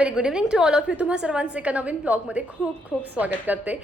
Very good evening to all of you तुम्हा सर्वांचे एका नवीन ब्लॉगमध्ये खूप खूप स्वागत करते.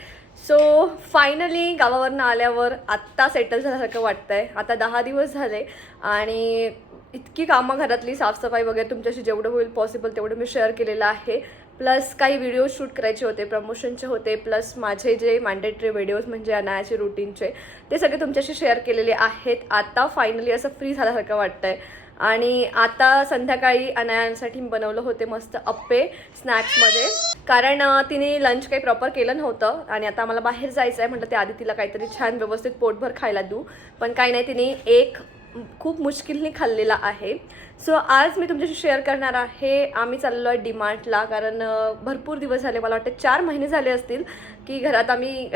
सो फायनली गावावरनं आल्यावर आत्ता सेटल झाल्यासारखं वाटतं आहे आता दहा दिवस झाले आणि इतकी कामं घरातली साफसफाई वगैरे तुमच्याशी जेवढं होईल पॉसिबल तेवढं मी शेअर केलेलं आहे. प्लस काही व्हिडिओ शूट करायचे होते प्रमोशनचे होते प्लस माझे जे मॅन्डेटरी व्हिडिओज म्हणजे अनायाचे रुटीनचे ते सगळे तुमच्याशी शेअर केलेले आहेत. आता फायनली असं फ्री झाल्यासारखं वाटतं आहे आणि आता संध्याकाळी अनायांसाठी मी बनवलं होते मस्त अप्पे स्नॅक्समध्ये. कारण तिने लंच काही प्रॉपर केलं नव्हतं आणि आता आम्हाला बाहेर जायचं आहे म्हटलं ते आधी तिला काहीतरी छान व्यवस्थित पोटभर खायला देऊ. पण काही नाही तिने एक खूप मुश्किलने खाल्लेला आहे. सो आज मी तुमच्याशी शेअर करणार आहे. आम्ही चाललो आहे डिमार्टला कारण भरपूर दिवस झाले मला वाटतं चार महिने झाले असतील की घरात आम्ही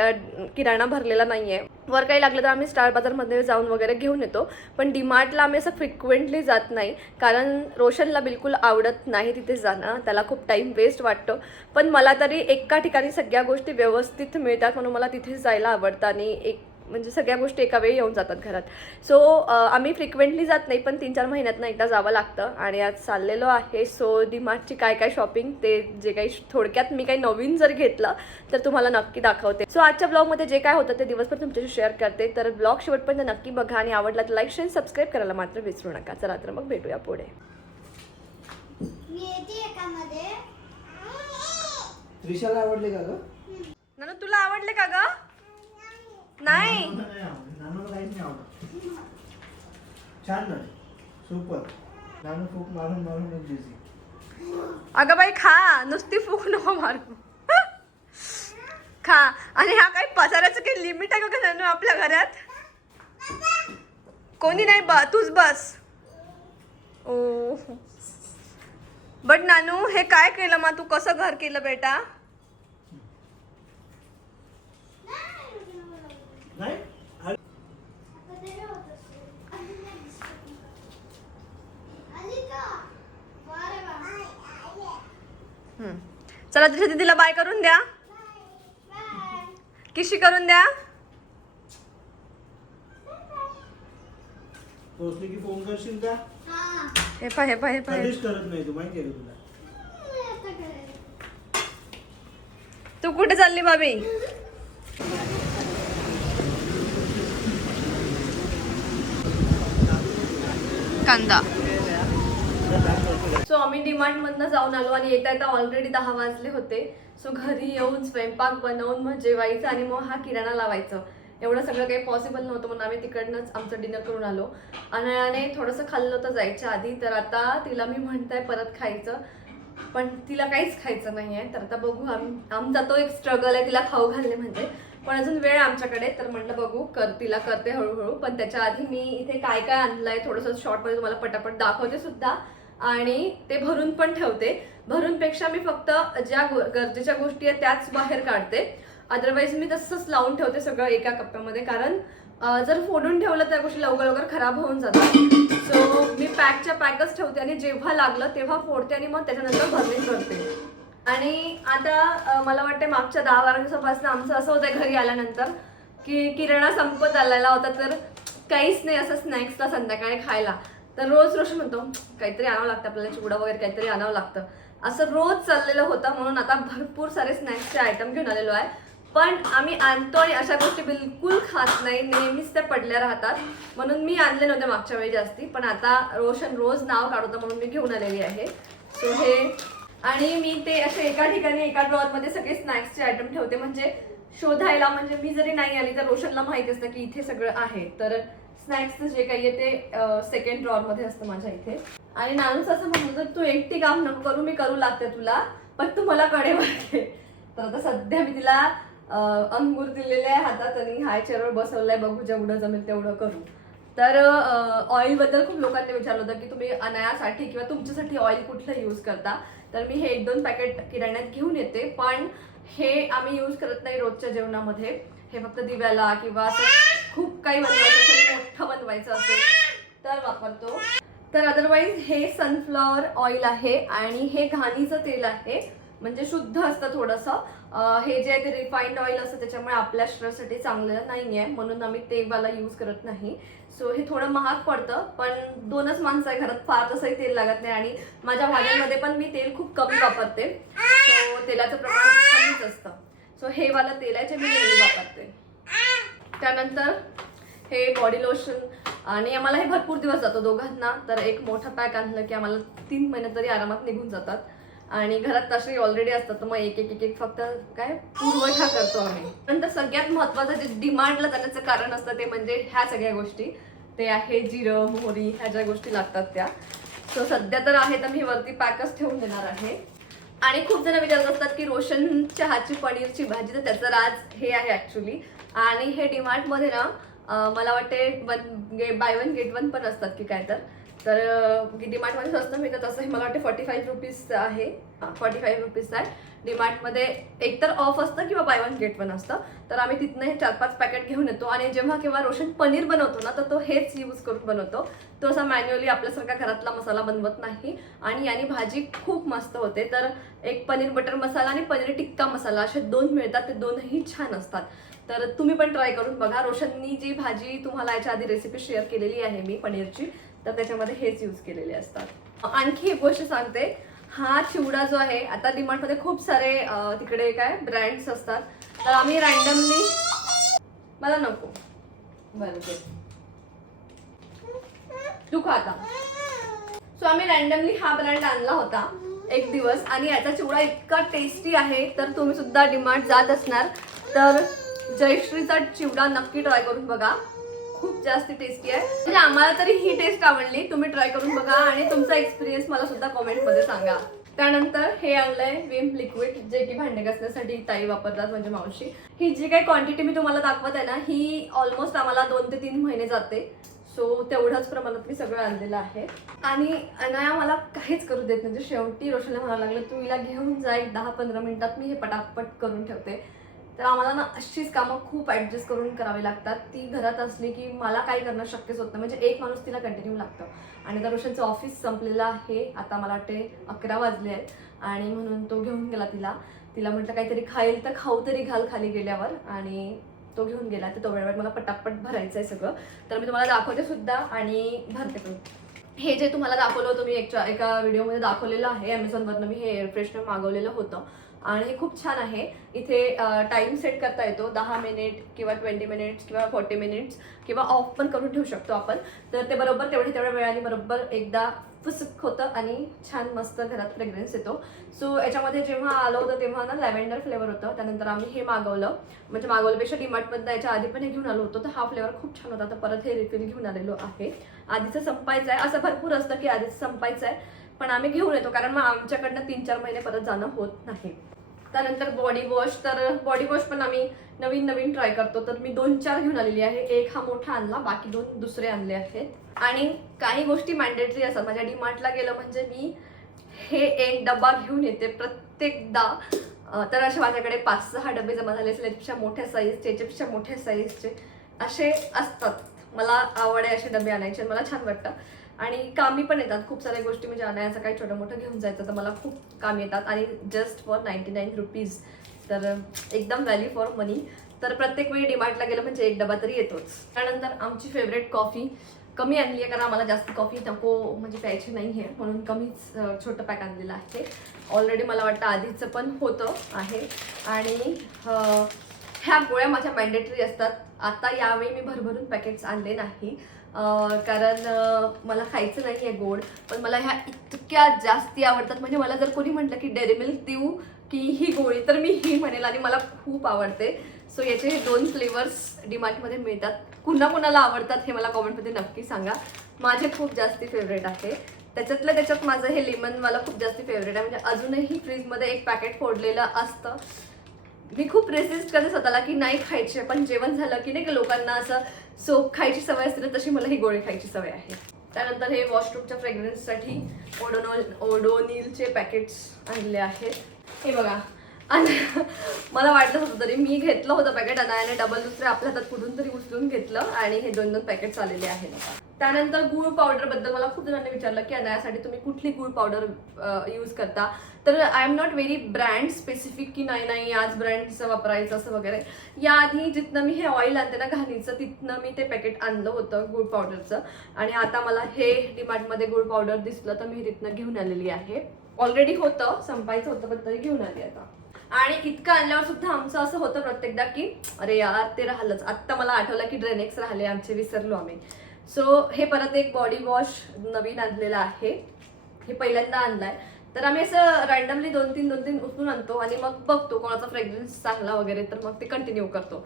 किराणा भरलेला नाही आहे वर काही लागलं तर आम्ही स्टार बाजारमध्ये जाऊन वगैरे घेऊन येतो. पण डीमार्टला आम्ही असं फ्रिक्वेंटली जात नाही. कारण रोशनला बिलकुल आवडत नाही तिथे जाणं. त्याला खूप टाईम वेस्ट वाटतो. पण मला तरी एका ठिकाणी सगळ्या गोष्टी व्यवस्थित मिळतात म्हणून मला तिथे जायला आवडतं. आणि एक म्हणजे सगळ्या गोष्टी एका वेळी येऊन जातात घरात. सो आम्ही फ्रिक्वेंटली जात नाही पण तीन चार महिन्यातनं एकदा जावं लागतं. आणि आज चाललेलो आहे सो डीमार्टची काय काय शॉपिंग ते जे काही थोडक्यात मी काही नवीन जर घेतलं तर तुम्हाला नक्की दाखवते. सो आजच्या ब्लॉगमध्ये जे काय होतं ते दिवसभर तुमच्याशी शेअर करते. तर ब्लॉग शेवटपर्यंत नक्की बघा आणि आवडला तर लाईक शेअर सबस्क्राईब करायला मात्र विसरू नका. चला तर मग भेटूया पुढे. मी येते एकामध्ये. त्रिशाला आवडले का ग? नानू तुला आवडले का ग? नाही. नानूला काहीच नाही आवडत छान झाले सुपर नानू खूप मारून मारून बिझी अगं बाई खा. नुसती फूक नको मारू. खा. आणि हा काही पसाराचं काही लिमिट आहे का नानू आपल्या घरात? कोणी नाही ब तूच बस. ओ बट नानू हे काय केलं मग तू? कसं घर केलं बेटा नाही अरे, हम्म. चला तुझ्या दीदीला बाय करून द्या. किशी करून द्या. पोहोचले की फोन करशील का? हे हे हे पाय कधीच करत नाही तू माहिती आहे का तुला? तू कुठे चालली बाबी कांदा. सो आम्ही डिमार्टमधनं जाऊन आलो आणि येता येता ऑलरेडी दहा वाजले होते. सो घरी येऊन स्वयंपाक बनवून मग जेवायचं आणि मग हा किराणा लावायचं. एवढं सगळं काही पॉसिबल नव्हतं म्हणून आम्ही तिकडनंच आमचं डिनर करून आलो. अनयाने थोडंसं खाल्लं होतं जायच्या आधी तर आता तिला मी म्हणताय परत खायचं. पण तिला काहीच खायचं नाही आहे तर आता बघू आम आमचा तो एक स्ट्रगल आहे तिला खाऊ घालणे म्हणजे पण अजून वेळ आमच्याकडे तर म्हटलं बघू कर तिला करते हळूहळू. पण त्याच्या आधी मी इथे काय काय आणलं आहे थोडंसं शॉर्टमध्ये तुम्हाला पटापट दाखवते सुद्धा. आणि ते भरून पण ठेवते. भरूनपेक्षा मी फक्त ज्या गरजेच्या गोष्टी आहेत त्याच बाहेर काढते. अदरवाईज मी तसंच लावून ठेवते सगळं एका कप्प्यामध्ये. कारण जर फोडून ठेवलं त्या गोष्टी लवकर लवकर खराब होऊन जातात. सो मी पॅकच्या पॅकच ठेवते आणि जेव्हा लागलं तेव्हा फोडते आणि मग त्याच्यानंतर भरणी करते. आणि आता मला वाटते मागच्या दहा बारा दिवसापासून आमचं असं होतं घरी आल्यानंतर की किराणा संपत आलेला होता तर काहीच नाही असं स्नॅक्सला संध्याकाळी खायला. तर रोज रोज म्हणतो काहीतरी आणावं लागतं आपल्याला चिवडा वगैरे काहीतरी आणावं लागतं. असं रोज चाललेलं होतं म्हणून आता भरपूर सारे स्नॅक्सचे आयटम घेऊन आलेलो आहे. पण आम्ही आणतो आणि अशा गोष्टी बिलकुल खात नाही नेहमीच त्या पडल्या राहतात. म्हणून मी आणले नव्हते मागच्या वेळी जास्ती पण आता रोशन रोज नाव काढवतं म्हणून मी घेऊन आलेली आहे. सो हे आणि मी ते असे एका ठिकाणी एका ड्रॉवरमध्ये सगळे स्नॅक्सचे आयटम ठेवते. म्हणजे शोधायला म्हणजे मी जरी नाही आली तर रोशनला माहिती असतं की इथे सगळं आहे. तर स्नॅक्सचं जे काही आहे ते सेकंड ड्रॉरमध्ये असतं माझ्या इथे. आणि नानूच असं म्हणतो तर तू एकटी काम नको करू मी करू लागते तुला पण तू मला कडे घे तर आता सध्या मी तिला अंगूर दिलेले आहे हातात आणि हाय चेअरवर बसवलंय बघू जेवढं जमेल तेवढं करू. तर ऑइलबद्दल खूप लोकांनी विचारलं होतं की तुम्ही अनायासाठी किंवा तुमच्यासाठी ऑइल कुठलं यूज करता? तर मी हे एक दोन पॅकेट किराण्यात घेऊन येते पण हे आम्ही यूज करत नाही रोजच्या जेवणामध्ये. हे फक्त दिव्याला किंवा असं खूप काही बनवायचं असेल मोठं बनवायचं असेल तर वापरतो. तर अदरवाईज हे सनफ्लॉवर ऑइल आहे आणि हे घाणीचं तेल आहे. म्हणजे शुद्ध असतं थोडंसं. हे जे आहे ते रिफाईंड ऑइल असतं त्याच्यामुळे आपल्या शरीरासाठी चांगलं नाही आहे म्हणून आम्ही ते वाला यूज करत नाही. सो हे थोडं महाग पडतं पण दोनच माणसं आहे घरात फार तसंही तेल लागत नाही. आणि माझ्या भाज्यांमध्ये पण मी तेल खूप कमी वापरते. सो तेलाचं प्रमाण कमीच असतं. सो हे वाला तेल आहे जे मी नेहमी वापरते. त्यानंतर हे बॉडी लोशन आणि आम्हाला हे भरपूर दिवस जातो दोघांना. तर एक मोठा पॅक आणलं की आम्हाला तीन महिने तरी आरामात निघून जातात. आणि घरात तसे ऑलरेडी असतात तर मग एक एक एक एक फक्त काय पुरवठा करतो आम्ही. नंतर सगळ्यात महत्त्वाचं जे डिमांडला जाण्याचं कारण असतं ते म्हणजे ह्या सगळ्या गोष्टी. ते आहे जिरं मोहरी ह्या ज्या गोष्टी लागतात त्या. सो सध्या तर आहेत आम्ही वरती पॅकच ठेवून देणार आहे. आणि खूप जण विचारत असतात की रोशन चहाची पनीरची भाजी तर त्याचं राज हे आहे ऍक्च्युली आणि हे डिमार्टमध्ये ना मला वाटते one get buy one get one पण असतात की काय तर. तर डिमार्टमध्ये स्वस्त मिळतात असं हे मला वाटते फॉर्टी फाईव्ह रुपीज आहे. फॉर्टी फाईव्ह रुपीज आहे. डीमार्टमध्ये एकतर ऑफ असतं किंवा बाय वन गेट वन असतं. तर आम्ही तिथनं हे चार पाच पॅकेट घेऊन येतो आणि जेव्हा केव्हा रोशन पनीर बनवतो ना तर तो हेच यूज करून बनवतो. तो असा मॅन्युअली आपल्यासारखा घरातला मसाला बनवत नाही आणि याने भाजी खूप मस्त होते. तर एक पनीर बटर मसाला आणि पनीर टिक्का मसाला असे दोन मिळतात. ते दोनही छान असतात. तर तुम्ही पण ट्राय करून बघा. रोशननी जी भाजी तुम्हाला याच्या आधी रेसिपी शेअर केलेली आहे मी पनीरची तर त्याच्यामध्ये हेच यूज केलेले असतात. आणखी एक गोष्ट सांगते हा चिवडा जो आहे आता डिमांडमध्ये खूप सारे तिकडे काय ब्रँड्स असतात. तर आम्ही रँडमली मला नको. बरं तू खा आता. सो आम्ही रँडमली हा ब्रँड आणला होता एक दिवस आणि याचा चिवडा इतका टेस्टी आहे तर तुम्ही सुद्धा डिमांड जात असणार. तर जयश्रीचा चिवडा नक्की ट्राय करून बघा. खूप जास्त टेस्टी आहे. म्हणजे आम्हाला तरी ही टेस्ट आवडली. तुम्ही ट्राय करून बघा आणि तुमचा एक्सपिरियन्स मला सुद्धा कमेंटमध्ये सांगा. त्यानंतर हे आणलंय विम लिक्विड जे की भांडे घासण्यासाठी ताई वापरतात म्हणजे मावशी. ही जी काही क्वांटिटी मी तुम्हाला दाखवत आहे ना ही ऑलमोस्ट आम्हाला दोन ते तीन महिने जाते. सो तेवढ्याच प्रमाणात मी सगळं आणलेलं आहे. आणि अनाया मला काहीच करू देत म्हणजे शेवटी रोशनला म्हणायला लागलं तू हिला घेऊन जा एक दहा पंधरा मिनिटात मी हे पटापट करून ठेवते. तर आम्हाला ना अशीच कामं खूप ॲडजस्ट करून करावी लागतात. ती घरात असली की मला काही करणं शक्यच होत नाही. म्हणजे एक माणूस तिला कंटिन्यू लागतं. आणि त्या रोशनचं ऑफिस संपलेलं आहे. आता मला वाटते अकरा वाजले आहेत. आणि म्हणून तो घेऊन गेला तिला. तिला म्हटलं काहीतरी खाईल तर खाऊ तरी घाल खाली गेल्यावर. आणि तो घेऊन गेला. तर तो वेळेवर मला पटापट भरायचं आहे सगळं. तर मी तुम्हाला दाखवते सुद्धा आणि भरते पण. हे जे तुम्हाला दाखवलं होतं मी एकच्या एका व्हिडिओमध्ये दाखवलेलं आहे. ॲमेझॉनवरनं मी हे एअर फ्रेशनर मागवलेलं होतं. आणि हे खूप छान आहे. इथे टाइम सेट करता येतो. दहा मिनिट किंवा ट्वेंटी मिनिट्स किंवा फोर्टी मिनिट्स किंवा ऑफ पण करून ठेवू शकतो आपण. तर ते बरोबर तेवढ्या तेवढ्या वेळाने बरोबर एकदा फुसक होतं आणि छान मस्त घरात फ्रेग्रन्स येतो. सो याच्यामध्ये जेव्हा आलं होतं तेव्हा ना लॅव्हेंडर फ्लेवर होतं. त्यानंतर आम्ही हे मागवलं. म्हणजे मागवल्यापेक्षा डिमार्टमधनं याच्या आधी पण हे घेऊन आलो होतो. तर हा फ्लेवर खूप छान होता. तर परत हे रिफिल घेऊन आलेलो आहे. आधीचं संपायचं आहे. असं भरपूर असतं की आधीच संपायचं आहे. पण आम्ही घेऊन येतो कारण मग आमच्याकडनं तीन चार महिने परत जाणं होत नाही. त्यानंतर बॉडी वॉश तर बॉडी वॉश पण आम्ही नवीन नवीन ट्राय करतो. तर मी दोन चार घेऊन आलेली आहे. एक हा मोठा आणला बाकी दोन दुसरे आणले आहेत. आणि काही गोष्टी मॅन्डेटरी असतात. माझ्या डीमार्टला गेलं म्हणजे मी हे एक डबा घेऊन येते प्रत्येकदा. तर असे माझ्याकडे पाच सहा डबे जमा झाले असेल याच्यापेक्षा मोठ्या साईजचे याच्यापेक्षा मोठ्या साईजचे असे असतात. मला आवड आहे असे डबे आणायचे आणि मला छान वाटतं. आणि कामी पण येतात. खूप साऱ्या गोष्टी म्हणजे आणायचं काही छोटं मोठं घेऊन जायचं तर मला खूप काम येतात. आणि just for ninety nine rupees तर एकदम व्हॅल्यू फॉर मनी तर प्रत्येक वेळी डिमार्टला गेलं म्हणजे एक डबा तरी येतोच. त्यानंतर आमची फेवरेट कॉफी कमी आणली आहे कारण आम्हाला जास्त कॉफी नको म्हणजे प्यायची नाही आहे. म्हणून कमीच छोटं पॅक आणलेलं आहे. ऑलरेडी मला वाटतं आधीचं पण होतं आहे. आणि ह्या गोळ्या माझ्या मॅन्डेटरी असतात. आता यावेळी मी भरभरून पॅकेट्स आणले नाही. कारण मला खायचं नाही आहे गोड पण मला ह्या इतक्या जास्ती आवडतात. म्हणजे मला जर कोणी म्हटलं की डेअरी मिल्क देऊ की ही गोळी तर मी ही म्हणेल आणि मला खूप आवडते. सो याचे हे दोन फ्लेवर्स डिमार्टमध्ये मिळतात. कुणा कुणाला आवडतात हे मला कॉमेंटमध्ये नक्की सांगा. माझे खूप जास्ती फेवरेट आहे. त्याच्यातलं त्याच्यात माझं हे लेमन मला खूप जास्ती फेवरेट आहे. म्हणजे अजूनही फ्रीजमध्ये एक पॅकेट फोडलेलं असतं. मी खूप रेसिस्ट करते स्वतःला की नाही खायचे पण जेवण झालं की नाही का लोकांना असं सोप खायची सवय असते ना तशी मला ही गोळी खायची सवय आहे. त्यानंतर हे वॉशरूमच्या फ्रेग्रन्ससाठी ओडोनॉल ओडोनिलचे पॅकेट्स आणले आहेत. हे बघा. आणि मला वाटलं होतं तरी मी घेतलं होतं पॅकेट आणि डबल दुसरे आपल्या हातात कुठून तरी उचलून घेतलं आणि हे दोन दोन पॅकेट्स आलेले आहेत. त्यानंतर गुळ पावडरबद्दल मला खूप जणांनी विचारलं की अनायासाठी तुम्ही कुठली गुळ पावडर यूज करता? तर I am not very brand specific की नाही नाही याच ब्रँडचं वापरायचं असं वगैरे. याआधी जिथनं मी हे ऑइल आणते ना घाणीचं तिथनं मी ते पॅकेट आणलं होतं गुळ पावडरचं आणि आता मला हे डिमार्टमध्ये गुळ पावडर दिसलं तर मी तिथनं घेऊन आलेली आहे. ऑलरेडी होतं संपायचं होतं पण तरी घेऊन आली आता. आणि इतकं आणल्यावर सुद्धा आमचं असं होतं प्रत्येकदा की अरे यार ते राहिलंच. आत्ता मला आठवलं की ड्रेनेक्स राहिले आमचे विसरलो आम्ही. सो हे परत एक बॉडी वॉश नवीन आणलेलं आहे. हे पहिल्यांदा आणलाय. तर आम्ही असं रँडमली दोन तीन दोन तीन उचलून आणतो आणि मग बघतो कोणाचा फ्रेग्रन्स चांगला वगैरे तर मग ते कंटिन्यू करतो.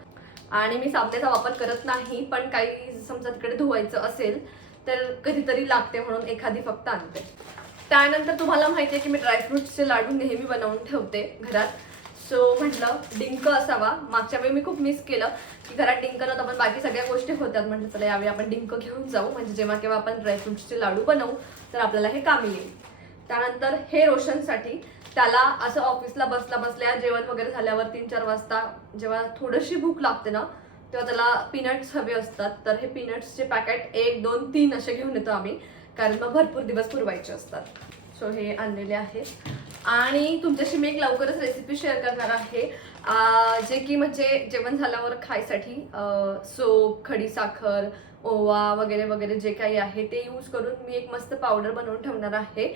आणि मी साबणाचा वापर करत नाही पण काही समजा तिकडे धुवायचं असेल तर कधीतरी लागते म्हणून एखादी फक्त आणते. त्यानंतर तुम्हाला माहिती आहे की मी ड्रायफ्रुट्सचे लाडू नेहमी बनवून ठेवते घरात. सो म्हटलं डिंक असावा. मागच्या वेळी मी खूप मिस केलं की घरात डिंक नव्हतं पण बाकी सगळ्या गोष्टी होत्यात. म्हटलं चला यावेळी आपण डिंक घेऊन जाऊ. म्हणजे जेव्हा केव्हा आपण ड्रायफ्रुट्सचे लाडू बनवू तर आपल्याला हे कामी येईल. त्यानंतर हे रोशनसाठी त्याला असं ऑफिसला बसला बसल्या जेवण वगैरे झाल्यावर तीन चार वाजता जेव्हा थोडीशी भूक लागते ना तेव्हा त्याला पीनट्स हवे असतात. तर हे पीनट्सचे पॅकेट एक दोन तीन असे घेऊन येतो आम्ही. कारण मग भरपूर दिवस पुरवायचे असतात. सो हे आणलेले आहे आणि तुमच्याशी मी एक लवकरच रेसिपी शेअर करणार आहे. जे की म्हणजे जेवण झाल्यावर खायसाठी सोप खडी साखर ओवा वगैरे वगैरे जे काही आहे ते यूज करून मी एक मस्त पावडर बनवून ठेवणार आहे.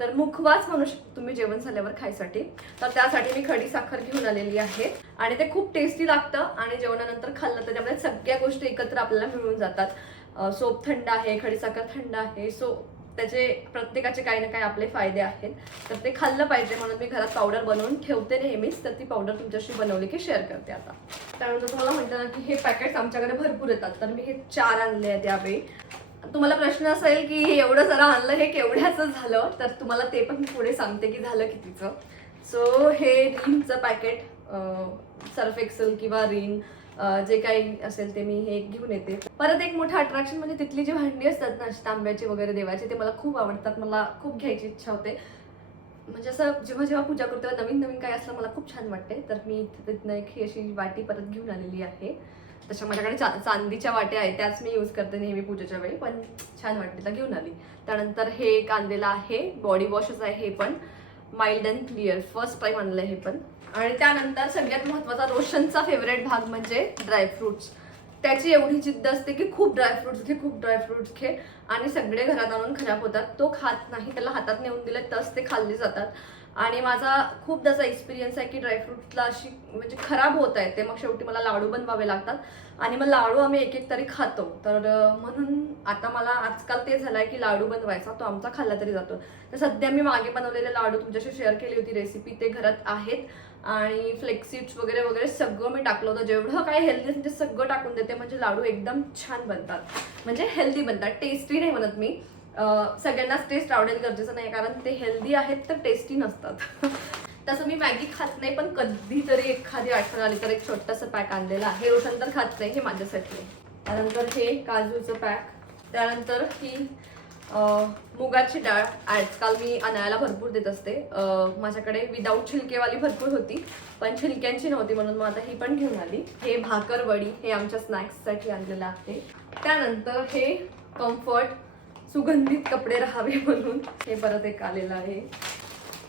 तर मुखवास म्हणू शकतो तुम्ही जेवण झाल्यावर खायसाठी. तर त्यासाठी मी खडी साखर घेऊन आलेली आहे. आणि ते खूप टेस्टी लागतं आणि जेवणानंतर खाल्लं तर त्यामुळे सगळ्या गोष्टी एकत्र आपल्याला मिळून जातात. सोप थंड आहे खडीसाखर थंड आहे सो त्याचे प्रत्येकाचे काही ना काही आपले फायदे आहेत. तर ते खाल्लं पाहिजे म्हणून मी घरात पावडर बनवून ठेवते नेहमीच. तर ती पावडर तुमच्याशी बनवली की शेअर करते आता. त्यानंतर तुम्हाला म्हणतं ना की हे पॅकेट्स आमच्याकडे भरपूर येतात. तर मी हे चार आणले आहेत यावेळी. तुम्हाला प्रश्न असेल की हे एवढं जरा आणलं हे केवढ्याचं झालं? तर तुम्हाला ते पण मी पुढे सांगते की झालं कितीचं. सो हे रिनचं पॅकेट सर्फ एक्सेल किंवा रिन जे काही असेल ते मी हे घेऊन येते. परत एक मोठं अट्रॅक्शन म्हणजे तिथली जी भांडी असतात ना अशी तांब्याची वगैरे देवाची ते मला खूप आवडतात. मला खूप घ्यायची इच्छा होते. म्हणजे असं जेव्हा जेव्हा पूजा करतो तेव्हा नवीन नवीन काय असलं मला खूप छान वाटते. तर मी तिथनं एक ही अशी वाटी परत घेऊन आलेली आहे. तशा माझ्याकडे चा चांदीच्या वाट्या आहेत. त्याच मी यूज करते नेहमी पूजेच्या वेळी पण छान वाटते तर घेऊन आली. त्यानंतर हे एक आहे. बॉडी वॉशच आहे हे पण. Mild and clear first time आणलं हे पण. आणि त्यानंतर सगळ्यात महत्त्वाचा रोशनचा फेवरेट भाग म्हणजे ड्रायफ्रुट्स त्याची एवढी जिद्द असते की खूप ड्रायफ्रुट्स घे खूप ड्रायफ्रुट्स घे. आणि सगळे घरात आणून खराब होतात. तो खात नाही त्याला हातात नेऊन दिले तरच ते खाल्ले जातात. आणि माझा खूप त्याचा एक्सपिरियन्स आहे की ड्रायफ्रुट्सला अशी म्हणजे खराब होत आहे ते मग शेवटी मला लाडू बनवावे लागतात. आणि मग लाडू आम्ही एक एक तरी खातो. तर म्हणून आता मला आजकाल ते झालं आहे की लाडू बनवायचा तो आमचा खाल्ला तरी जातो. तर सध्या मी मागे बनवलेले लाडू तुमच्याशी शेअर केली होती रेसिपी ते घरात आहेत. आणि फ्लेक्सिट्स वगैरे वगैरे सगळं मी टाकलं होतं. जेवढं काय हेल्दी म्हणजे सगळं टाकून देते. म्हणजे लाडू एकदम छान बनतात. म्हणजे हेल्दी बनतात. टेस्टी नाही म्हणत मी. सगळ्यांनाच टेस्ट आवडेल गरजेचं नाही कारण ते हेल्दी आहेत तर टेस्टी नसतात. तसं मी मॅगी खात नाही पण कधीतरी एखादी आठवण आली तर एक छोटंसं पॅक आणलेलं आहे. रोशन तर खात नाही हे माझ्यासाठी. त्यानंतर हे काजूचं पॅक त्यानंतर ही मुगाची डाळ आजकाल मी आणायला भरपूर देत असते. माझ्याकडे विदाऊट छिलकेवाली भरपूर होती पण छिलक्यांची नव्हती म्हणून मग आता ही पण घेऊन आली. हे भाकर वडी हे आमच्या स्नॅक्ससाठी आणलेलं आहे. त्यानंतर हे कम्फर्ट सुगंधित कपडे राहावे म्हणून हे परत एक आलेलं आहे.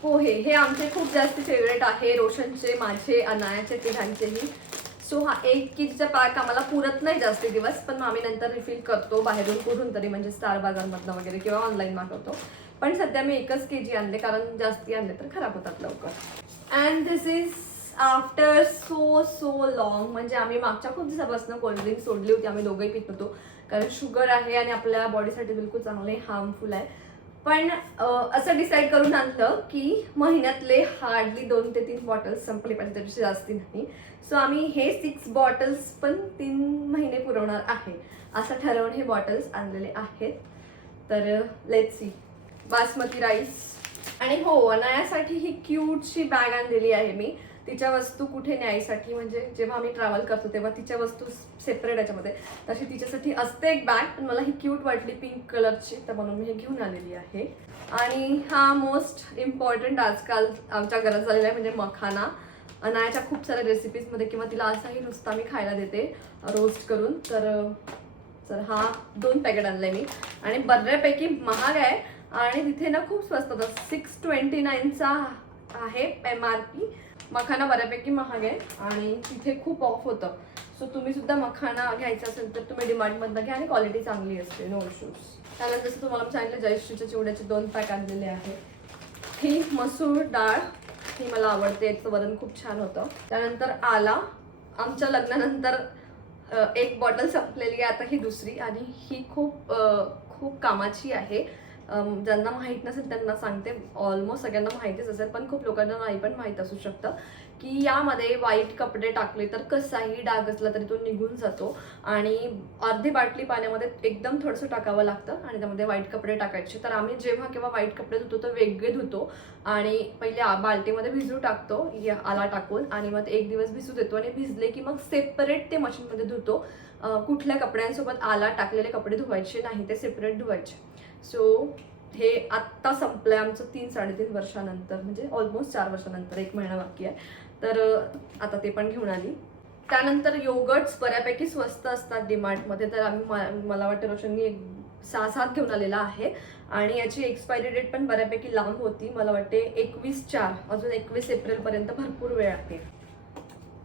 हो, पोहे हे आमचे खूप जास्त फेवरेट आहे रोशनचे माझे अनायाचे तिघांचेही. सो हा एक किटचा पॅक आम्हाला पुरत नाही जास्त दिवस पण मग आम्ही नंतर रिफिल करतो बाहेरून कुठून तरी म्हणजे स्टार बाजारमधनं वगैरे किंवा ऑनलाईन मागवतो. पण सध्या मी एकच के जी आणले कारण जास्ती आणले तर खराब होतात लवकर. And this is after so so long म्हणजे आम्ही मागच्या खूप दिवसापासून कोल्ड्रिंक सोडली होती आम्ही दोघंही पित होतो. कारण शुगर आहे आणि आपल्या बॉडीसाठी बिलकुल चांगले हार्मफुल आहे. पण असं डिसाईड करून आणलं की महिन्यातले हार्डली दोन ते तीन बॉटल्स संपले पाहिजे त्याची जास्ती नाही. सो आम्ही हे सिक्स बॉटल्स पण तीन महिने पुरवणार आहे. असं ठरवून हे बॉटल्स आणलेले आहेत. तर लेट्स सी बासमती राईस आणि हो अनायासाठी ही क्यूटशी बॅग आणलेली आहे मी. तिच्या वस्तू कुठे न्यायसाठी? म्हणजे जेव्हा आम्ही ट्रॅव्हल करतो तेव्हा तिच्या वस्तू सेपरेट याच्यामध्ये. तशी तिच्यासाठी असते एक बॅग पण मला ही क्यूट वाटली पिंक कलरची तर म्हणून मी हे घेऊन आलेली आहे. आणि हा मोस्ट इम्पॉर्टंट आजकाल आमच्या घरात झालेला आहे म्हणजे मखाना. अनायाच्या खूप साऱ्या रेसिपीजमध्ये किंवा तिला असाही नुसता मी खायला देते रोस्ट करून. तर तर हा दोन पॅकेट आणलं आहे मी. आणि बऱ्यापैकी महाग आहे. आणि तिथे ना खूप स्वस्त होता. सिक्स ट्वेंटी नाईनचा आहे एम आर पी मखाना बऱ्यापैकी महाग आहे आणि तिथे खूप ऑफ होतं. सो तुम्ही सुद्धा मखाना घ्यायचा असेल तर तुम्ही डिमांडमधनं घ्या आणि क्वालिटी चांगली असते. नो इश्यूज त्यानंतर जसं तुम्हाला सांगितलं जयश्रीच्या चिवड्याचे दोन पॅक आणलेले आहेत. ही मसूर डाळ ही मला आवडते. याचं वरण खूप छान होतं. त्यानंतर आला. आमच्या लग्नानंतर एक बॉटल संपलेली आहे आता ही दुसरी. आणि ही खूप खूप कामाची आहे. ज्यांना माहीत नसेल त्यांना सांगते. ऑलमोस्ट सगळ्यांना माहितीच असेल पण खूप लोकांना नाही पण माहीत असू शकतं की यामध्ये वाईट कपडे टाकले तर कसाही डाग असला तरी तो निघून जातो. आणि अर्धी बाटली पाण्यामध्ये एकदम थोडंसं टाकावं लागतं आणि त्यामध्ये वाईट कपडे टाकायचे. तर आम्ही जेव्हा केव्हा वाईट कपडे धुतो तर वेगळे धुतो. आणि पहिले आ- बाल्टीमध्ये भिजू टाकतो या- आला टाकून. आणि मग ते एक दिवस भिजू देतो आणि भिजले की मग सेपरेट ते मशीनमध्ये धुतो. कुठल्या कपड्यांसोबत आला टाकलेले कपडे धुवायचे नाही ते सेपरेट धुवायचे. सो हे आत्ता संपलं आहे आमचं तीन साडेतीन वर्षानंतर म्हणजे ऑलमोस्ट चार वर्षानंतर एक महिना बाकी आहे. तर आता ते पण घेऊन आली. त्यानंतर योगर्ट्स बऱ्यापैकी स्वस्त असतात डिमार्टमध्ये तर आम्ही मा- मला वाटतं रोशननी एक सहा सात घेऊन आलेला आहे. आणि याची एक्सपायरी डेट पण बऱ्यापैकी लांब होती. मला वाटते एकवीस चार अजून एकवीस एप्रिलपर्यंत भरपूर वेळ आहे.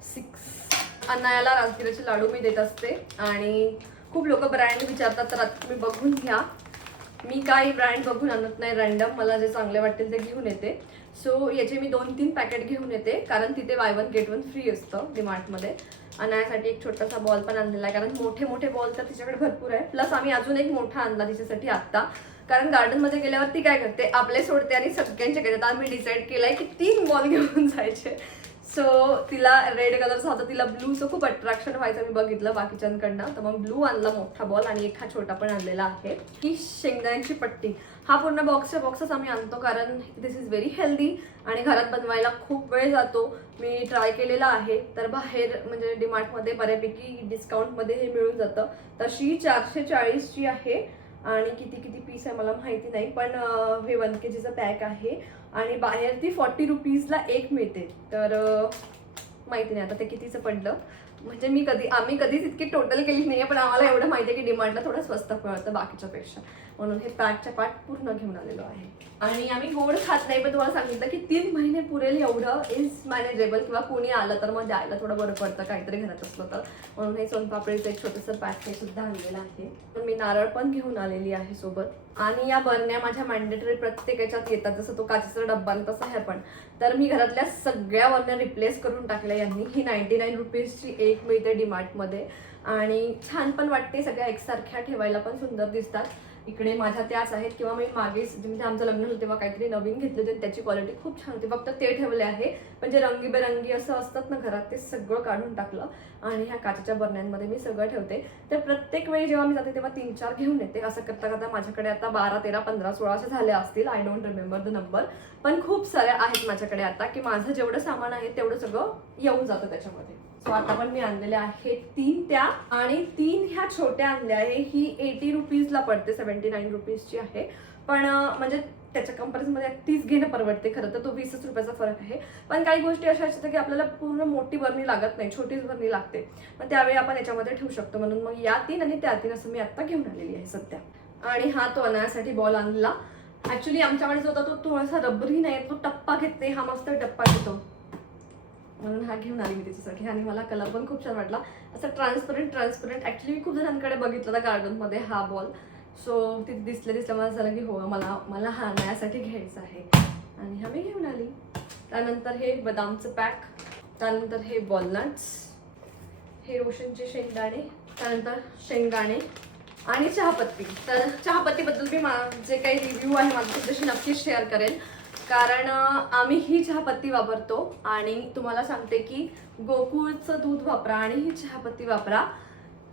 सिक्स अनायाला राजगिराचे लाडू मी देत असते. आणि खूप लोक ब्रँड विचारतात तर आता तुम्ही बघून घ्या. मी काही ब्रँड बघून आणत नाही रँडम मला जे चांगले वाटतील ते घेऊन येते. सो याचे मी दोन तीन पॅकेट घेऊन येते. कारण तिथे buy one get one free असतं डिमार्टमध्ये यासाठी एक छोटासा बॉल पण आणलेला आहे. कारण मोठे मोठे बॉल तर तिच्याकडे भरपूर आहे. प्लस आम्ही अजून एक मोठा आणला तिच्यासाठी आत्ता. कारण गार्डनमध्ये गेल्यावर ती काय करते? आपले सोडते आणि सगळ्यांचे घेते आम्ही डिसाईड केलंय की तीन बॉल घेऊन जायचे. सो तिला रेड कलरचा होता. तिला ब्लूचं खूप अट्रॅक्शन व्हायचं मी बघितलं बाकीच्यांकडनं. तर मग ब्लू आणला मोठा बॉल आणि एक हा छोटा पण आणलेला आहे. ही शेंगदाण्याची पट्टी. हा पूर्ण बॉक्सच्या बॉक्सच आम्ही आणतो कारण दिस इज व्हेरी हेल्दी आणि घरात बनवायला खूप वेळ जातो. मी ट्राय केलेला आहे. तर बाहेर म्हणजे डीमार्टमध्ये बऱ्यापैकी डिस्काउंटमध्ये हे मिळून जातं. तशी चारशे चाळीसची आहे आणि किती किती पीस आहे मला माहिती नाही. पण हे वन के जीचं पॅक आहे. आणि बाहेर ती फॉर्टी रुपीजला एक मिळते. तर माहिती नाही आता ते कितीचं पडलं? म्हणजे मी कधी आम्ही कधीच इतकी टोटल केली नाही आहे पण आम्हाला एवढं माहिती आहे की डिमांडला थोडं स्वस्त पडतं बाकीच्या पेक्षा. म्हणून हे पॅकच्या पाठ पूर्ण घेऊन आलेलो आहे. आणि आम्ही गोड खात नाही पण तुम्हाला सांगितलं की तीन महिने पुरेल एवढं इज मॅनेजेबल किंवा कोणी आलं तर मग द्यायला थोडं बरं पडतं काहीतरी घरात असलं तर. म्हणून हे सोनपापडीचं एक छोटंसं पॅक हे सुद्धा आणलेलं आहे. पण मी नारळ पण घेऊन आलेली आहे सोबत. आणि या बरण्या माझ्या मॅन्डेटरी प्रत्येक याच्यात येतात. जसं तो काचेचा डब्बा आणि तसं आहे पण. तर मी घरातल्या सगळ्या बरण्या रिप्लेस करून टाकल्या यांनी. ही नाईन्टी नाईन रुपीजची एक मिळते डीमार्टमध्ये आणि छान पण वाटते. सगळ्या एकसारख्या ठेवायला पण सुंदर दिसतात. इकडे माझ्या त्याच आहेत किंवा मी मागेच म्हणजे आमचं लग्न होतं तेव्हा काहीतरी नवीन घेतले होते त्याची क्वालिटी खूप छान होती. फक्त ते ठेवले आहे. म्हणजे रंगीबेरंगी असं असतात ना घरात ते सगळं काढून टाकलं आणि ह्या काचेच्या बरण्यांमध्ये मी सगळं ठेवते. तर प्रत्येक वेळी जेव्हा मी जाते तेव्हा तीन चार घेऊन येते. असं करता करता माझ्याकडे आता बारा तेरा पंधरा सोळाशे झाले असतील. I don't remember the number पण खूप साऱ्या आहेत माझ्याकडे आता की माझं जेवढं सामान आहे तेवढं सगळं येऊन जातं त्याच्यामध्ये. सो आता पण मी आणलेले आहे तीन त्या आणि तीन ह्या छोट्या आणल्या आहे. ही एटी रुपीजला पडते सेवन्टी नाईन रुपीजची आहे. पण म्हणजे त्याच्या कंपॅरिझनमध्ये तीच घेणं परवडते खरं तर. तो वीसच रुपयाचा फरक आहे. पण काही गोष्टी अशा असतात की आपल्याला पूर्ण मोठी बरणी लागत नाही छोटीच बरणी लागते. मग त्यावेळी आपण याच्यामध्ये ठेवू शकतो. म्हणून मग या तीन आणि त्या तीन असं मी आता घेऊन आलेली आहे सध्या. आणि हा तो अनायासाठी बॉल आणला. ॲक्च्युली आमच्याकडे जो होता तो थोडासा रबरी नाही तो टप्पा घेत नाही हा मस्त टप्पा घेतो. म्हणून हा घेऊन आली मी त्याच्यासाठी आणि मला कलर पण खूप छान वाटला. असं ट्रान्सपरंट ट्रान्सपरंट ऍक्च्युली मी खूप जणांकडे बघितलं होता गार्डनमध्ये हा बॉल सो तिथे दिसले दिसलं मला झालं की हो मला मला हा नयासाठी घ्यायचा आहे. आणि हा मी घेऊन आली. त्यानंतर हे बदामचं पॅक त्यानंतर हे वॉलनट्स हे रोशनचे शेंगदाणे. त्यानंतर शेंगदाणे आणि चहापत्ती. तर चहापत्तीबद्दल मी मा जे काही रिव्ह्यू आहे माझं तुमच्याशी नक्कीच शेअर करेन कारण आम्ही ही चहापत्ती वापरतो आणि तुम्हाला सांगते की गोकुळचं दूध वापरा आणि ही चहापत्ती वापरा.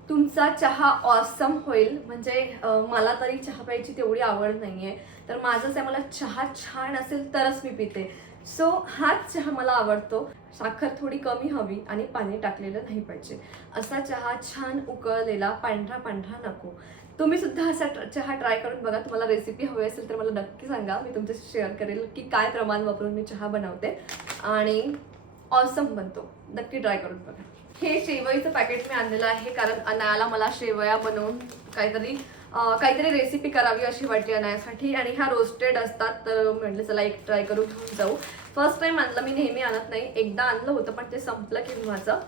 तुमचा चहा ऑसम होईल. म्हणजे मला तरी चहा प्यायची तेवढी आवड नाही आहे तर माझंच आहे मला चहा छान असेल तरच मी पिते. सो हाच चहा मला आवडतो. साखर थोडी कमी हवी आणि पाणी टाकलेलं नाही पाहिजे. असा चहा छान उकळलेला पांढरा पांढरा नको. तुम्ही सुद्धा असा चहा ट्राय करून बघा तुम्हाला रेसिपी हवी असेल तर मला नक्की सांगा. मी तुमच्याशी शेअर करेल की काय प्रमाण वापरून मी चहा बनवते. आणि ऑसम बनतो. नक्की ट्राय करून बघा. हे शेवईचं पॅकेट मी आणलेलं आहे कारण अनायाला मला शेवया बनवून काहीतरी काहीतरी रेसिपी करावी अशी वाटली अनायासाठी. आणि ह्या रोस्टेड असतात तर म्हटलं चला एक ट्राय करून घेऊन जाऊ. फर्स्ट टाईम आणलं मी नेहमी आणत नाही. एकदा आणलं होतं पण ते संपलं की माझं.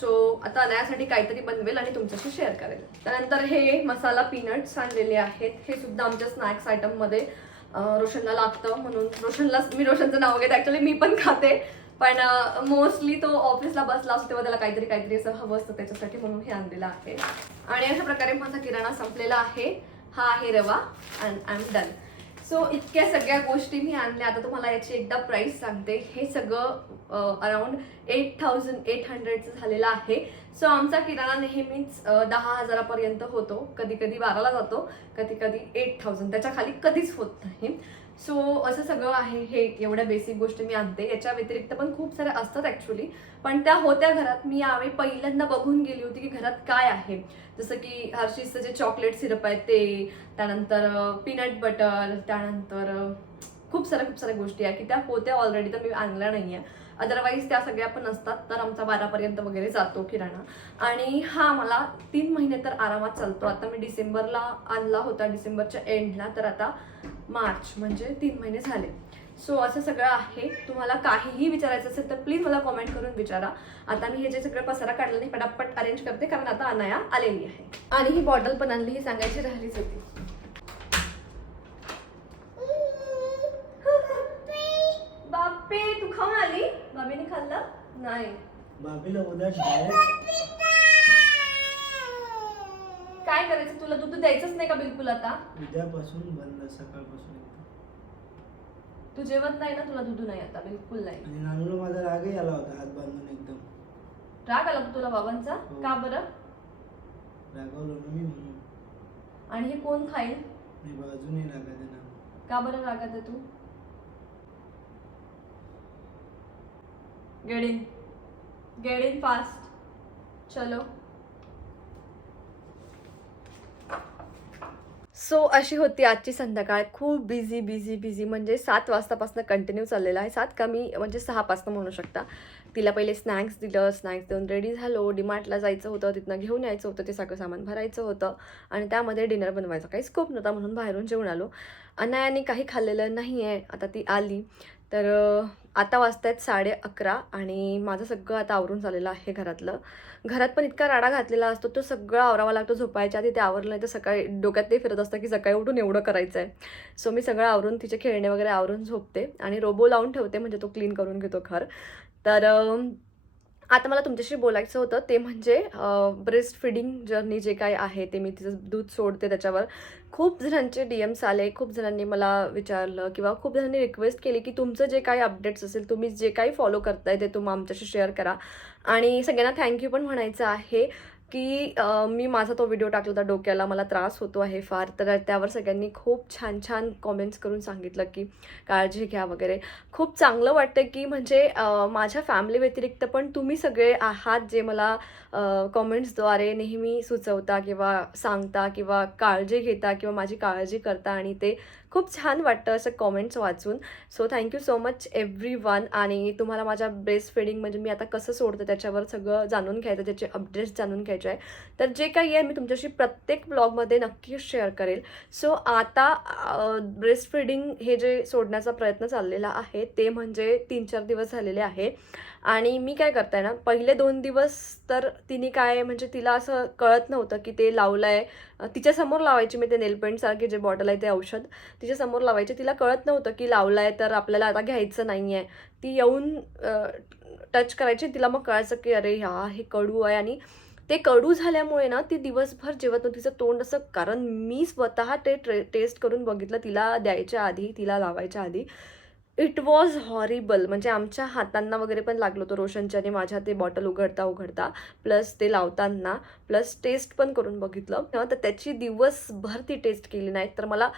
सो आता अनायासाठी काहीतरी बनवेल आणि तुमच्याशी शेअर करेल. त्यानंतर हे मसाला पीनट्स आणलेले आहेत. हे सुद्धा आमच्या स्नॅक्स आयटममध्ये रोशनला लागतं. म्हणून रोशनला मी रोशनचं नाव घेते. ॲक्च्युली मी पण खाते. पण मोस्टली तो ऑफिसला बसला असतो तेव्हा त्याला काहीतरी काहीतरी असं हवं असतं त्याच्यासाठी म्हणून हे आणलेलं आहे. आणि अशा प्रकारे माझा किराणा संपलेला आहे. हा आहे रवा. And I am done so इतक्या सगळ्या गोष्टी मी आणल्या. आता तुम्हाला याची एकदा प्राईस सांगते. हे सगळं अराउंड एट थाउजंड एट हंड्रेडचं झालेलं आहे. सो आमचा किराणा नेहमीच दहा हजारापर्यंत होतो. कधी कधी बाराला जातो. कधी कधी एट थाउजंड त्याच्याखाली कधीच होत नाही. सो असं सगळं आहे हे एवढ्या बेसिक गोष्टी मी आणते. याच्या व्यतिरिक्त पण खूप साऱ्या असतात ॲक्च्युली पण त्या होत्या घरात. मी यावेळी पहिल्यांदा बघून गेली होती की घरात काय आहे. जसं की हर्षीजचं जे चॉकलेट सिरप आहे ते त्यानंतर पीनट बटर त्यानंतर खूप साऱ्या खूप साऱ्या गोष्टी आहे की त्या होत्या ऑलरेडी तर मी आणल्या नाही आहे अदरवाईज त्या सगळ्या पण असतात तर आमचा बारापर्यंत वगैरे जातो किराणा. आणि हा मला तीन महिने तर आरामात चालतो. आता मी डिसेंबरला आणला होता डिसेंबरच्या एंडला तर आता मार्च म्हणजे तीन महिने झाले. सो असं सगळं आहे. तुम्हाला काहीही विचारायचं असेल तर प्लीज मला कॉमेंट करून विचारा. आता मी हे जे सगळं पसारा काढलं नाही पटापट अरेंज करते. कारण आता अनाया आलेली आहे. आणि ही बॉटल पण आणली ही सांगायची राहिलीच होती. बाबीने खाल्लं? नाही. बाबीला उद्या डायरेक्ट काय करायचं? तुला दूध द्यायचंच नाही का बिलकुल आता? उद्यापासून बंद सकाळपासून एकदम. तू जेवत नाही ना तुला दूध नाही आता बिलकुल नाही. आणि नानूला माझा रागही आला होता हात बांधून एकदम. राग आला तुला बाबांचा? हो. का बरं? रागवलो ना मी म्हणून. आणि हे कोण खाईल? मी बाजूने आहे ना. का बरं रागात आहे तू? Get in get in fast चलो. सो अशी होती आजची संध्याकाळ. खूप बिझी बिझी बिझी म्हणजे सात वाजतापासून कंटिन्यू चाललेला आहे. सात कमी म्हणजे सहापासून म्हणू शकता. तिला पहिले स्नॅक्स दिलं. स्नॅक्स देऊन रेडी झालो. डिमार्टला जायचं होतं. तिथनं घेऊन यायचं होतं. ते सगळं सामान भरायचं होतं. आणि त्यामध्ये डिनर बनवायचं. काही स्कोप नव्हता म्हणून बाहेरून जेवण आलो. अनायाने काही खाल्लेलं नाही आहे आता ती आली. तर आता वाजत आहेत साडे अकरा आणि माझं सगळं आता आवरून झालेलं आहे घरातलं. घरात पण इतका राडा घातलेला असतो तो सगळं आवरावा लागतो झोपायच्या आधी ते आवरलं नाही तर सकाळी डोक्यात ते फिरत असतं की सकाळी उठून एवढं करायचं आहे सो मी सगळं आवरून तिचे खेळणे वगैरे आवरून झोपते आणि रोबो लावून ठेवते म्हणजे तो क्लीन करून घेतो घर. तर आता मला तुमच्याशी बोलायचं होतं ते म्हणजे ब्रेस्ट फिडिंग जर्नी जे काय आहे ते मी तिचं दूध सोडते त्याच्यावर. खूप जणांचे डी एम्स आले खूप जणांनी मला विचारलं किंवा खूप जणांनी रिक्वेस्ट केली की तुमचं जे काही अपडेट्स असेल तुम्ही जे काही फॉलो करताय ते तुम्ही आमच्याशी शेअर करा. आणि सगळ्यांना थँक्यू पण म्हणायचं आहे. की मी माझा तो व्हिडिओ टाकला होता डोक्याला मला त्रास होतो आहे फार. तर त्यावर सगळ्यांनी खूप छान छान कॉमेंट्स करून सांगितलं की काळजी घ्या वगैरे. खूप चांगलं वाटतं की म्हणजे माझ्या फॅमिली व्यतिरिक्त पण तुम्ही सगळे आहात जे मला कॉमेंट्सद्वारे नेहमी सुचवता किंवा सांगता किंवा काळजी घेता किंवा माझी काळजी करता आणि ते खूप छान वाटतं असं कॉमेंट्स वाचून. So thank you so much everyone आणि तुम्हाला माझ्या ब्रेस्ट फिडिंग म्हणजे मी आता कसं सोडतं त्याच्यावर सगळं जाणून घ्यायचं त्याचे अपडेट्स जाणून घ्यायचे आहे. तर जे काही आहे मी तुमच्याशी प्रत्येक ब्लॉगमध्ये नक्की शेअर करेल. सो आता ब्रेस्ट फिडिंग हे जे सोडण्याचा प्रयत्न चाललेला आहे ते म्हणजे तीन चार दिवस झालेले आहे. आणि मी काय करताय ना पहिले दोन दिवस तर तिने काय म्हणजे तिला असं कळत नव्हतं की ते लावलं आहे तिच्यासमोर लावायची मी ते नेलपेंटसारखे जे बॉटल आहे ते औषध तिच्यासमोर लावायचे. तिला कळत नव्हतं की लावलं आहे तर आपल्याला आता घ्यायचं नाही आहे ती येऊन टच करायची. तिला मग कळायचं की अरे ह्या हे कडू आहे. आणि ते कडू झाल्यामुळे ना ती दिवसभर जेवत नव्हती. तिचं तोंड असं कारण मी स्वतः ते ट्रे टेस्ट करून बघितलं तिला द्यायच्या आधी तिला लावायच्या आधी. इट वॉज हॉरिबल म्हणजे आमच्या हातांना वगैरे पण लागलो तो रोशनच्याने माझ्या ते बॉटल उघडता उघडता. प्लस ते लावताना प्लस टेस्ट पण करून बघितलं. तर त्याची दिवसभर ती टेस्ट केली नाही. तर मला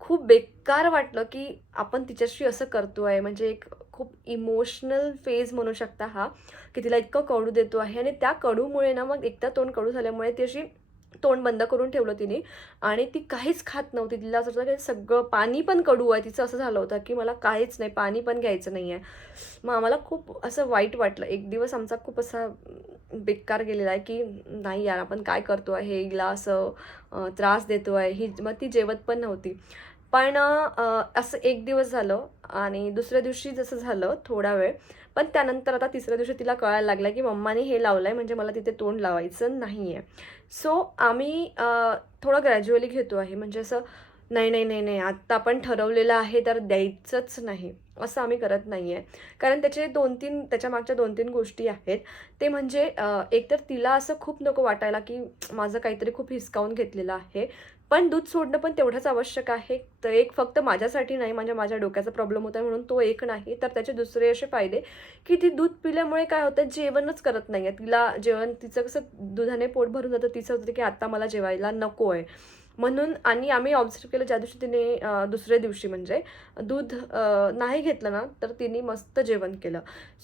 खूप बेकार वाटलं की आपण तिच्याशी असं करतो आहे म्हणजे एक खूप इमोशनल फेज म्हणू शकता हा की तिला इतकं कडू देतो आहे. आणि त्या कडूमुळे ना मग एकदा तोंड कडू झाल्यामुळे ती अशी तोंड बंद करून ठेवलं तिने. आणि ती काहीच खात नव्हती. तिला असं होतं की सगळं पाणी पण कडू आहे. तिचं असं झालं होतं की मला काहीच नाही पाणी पण घ्यायचं नाही आहे मग आम्हाला खूप असं वाईट वाटलं. एक दिवस आमचा खूप असा बेकार गेलेला आहे की नाही यार आपण काय करतो आहे? हिला असं त्रास देतो आहे ही मग ती जेवत पण नव्हती. पण असं एक दिवस झालं आणि दुसऱ्या दिवशी जसं झालं थोडा वेळ पण त्यानंतर आता तिसऱ्या दिवशी तिला कळायला लागलं की मम्माने हे लावलं आहे म्हणजे मला तिथे तोंड लावायचं नाही आहे सो आम्ही थोडं ग्रॅज्युअली घेतो आहे. म्हणजे असं नाही नाही नाही नाही आत्ता आपण ठरवलेलं आहे तर द्यायचंच नाही. असं आम्ही करत नाही आहे कारण त्याचे दोन तीन त्याच्या मागच्या दोन तीन गोष्टी आहेत. ते म्हणजे एकतर तिला असं खूप नको वाटायला की माझं काहीतरी खूप हिसकावून घेतलेलं आहे. पण दूध सोडणं पण तेवढंच आवश्यक आहे. तर एक फक्त माझ्यासाठी नाही म्हणजे माझ्या डोक्याचा प्रॉब्लेम होता म्हणून तो एक नाही. तर त्याचे दुसरे असे फायदे की ती दूध पिल्यामुळे काय होतं जेवणच करत नाही आहे तिला जेवण तिचं कसं दुधाने पोट भरून जातं तिचं होतं की आत्ता मला जेवायला नको आहे म्हणून आणि आम्ही ऑब्झर्व केलं ज्या दिवशी तिने दुसऱ्या दिवशी म्हणजे दूध नाही घेतलं ना तर तिने मस्त जेवण केलं.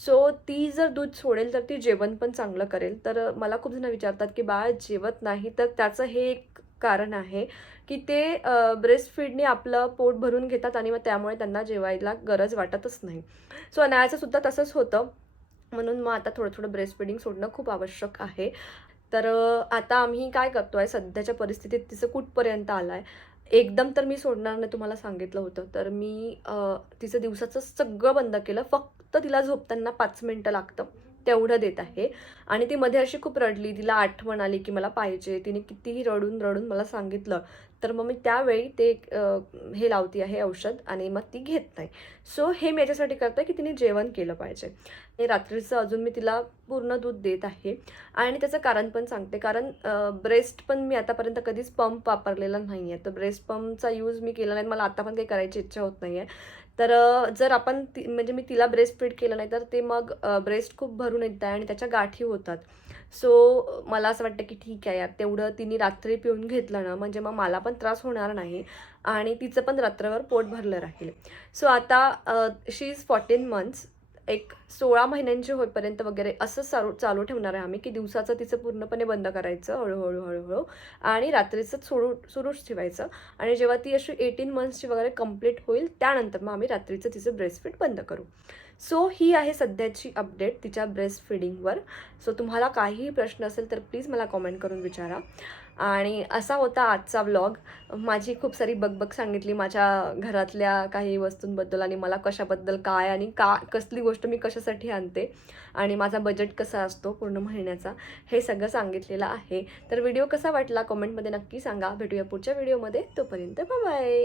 सो ती जर दूध सोडेल तर ती जेवण पण चांगलं करेल. तर मला खूप जण विचारतात की बाळ जेवत नाही. तर त्याचं हे एक कारण आहे की ते ब्रेस्ट फीडने आपलं पोट भरून घेतात आणि मग त्यामुळे त्यांना जेवायला गरज वाटतच नाही. सो अनायाचं सुद्धा तसंच होतं. म्हणून मग आता थोडं थोडं ब्रेस्ट फिडिंग सोडणं खूप आवश्यक आहे. तर आता आम्ही काय करतो आहे सध्याच्या परिस्थितीत तिचं कुठपर्यंत आलं आहे एकदम तर मी सोडणार नाही तुम्हाला सांगितलं होतं. तर मी तिचं दिवसाचं सगळं बंद केलं. फक्त तिला झोपताना पाच मिनटं लागतं. तेवढं देत आहे. आणि ती मध्ये अशी खूप रडली तिला आठवण आली की मला पाहिजे तिने कितीही रडून रडून मला सांगितलं तर मग मी त्यावेळी ते हे लावती आहे औषध आणि मग ती घेत नाही. सो हे मी याच्यासाठी करते की तिने जेवण केलं पाहिजे. आणि रात्रीचं अजून मी तिला पूर्ण दूध देत आहे. आणि त्याचं कारण पण सांगते कारण ब्रेस्ट पण मी आतापर्यंत कधीच पंप वापरलेला नाही आहे तर ब्रेस्ट पंपचा यूज मी केला नाही मला आता पण काही करायची इच्छा होत नाही आहे तर जर आपण ती म्हणजे मी तिला ब्रेस्ट फीड केलं नाही तर ते मग ब्रेस्ट खूप भरून येत आहे आणि त्याच्या गाठी होतात. सो मला असं वाटतं की ठीक आहे यार तेवढं तिने रात्री पिऊन घेतलं ना म्हणजे मग मला पण त्रास होणार नाही आणि तिचं पण रात्रभर पोट भरलं राहील. सो आता शी इज फॉर्टीन मंथ्स एक सोळा महिन्यांची होईपर्यंत वगैरे असं चालू चालू ठेवणार आहे आम्ही की दिवसाचं तिचं पूर्णपणे बंद करायचं हळूहळू हळूहळू. आणि रात्रीचं सोडू सुरूच ठेवायचं. आणि जेव्हा ती अशी एटीन मंथ्सची वगैरे कंप्लीट होईल त्यानंतर मग आम्ही रात्रीचं तिचं ब्रेस्टफीड बंद करू. सो ही आहे सध्याची अपडेट तिच्या ब्रेस्ट फिडिंगवर सो तुम्हाला काहीही प्रश्न असेल तर प्लीज मला कॉमेंट करून विचारा. आणि असा होता आजचा व्लॉग माझी खूप सारी बकबक सांगितली माझ्या घरातल्या काही वस्तूंबद्दल आणि मला कशाबद्दल काय आणि का कसली गोष्ट मी कशासाठी आणते आणि माझा बजेट कसा असतो पूर्ण महिन्याचा हे सगळं सांगितलेलं आहे. तर व्हिडिओ कसा वाटला? कमेंटमध्ये नक्की सांगा. भेटूया पुढच्या व्हिडिओमध्ये तोपर्यंत बाय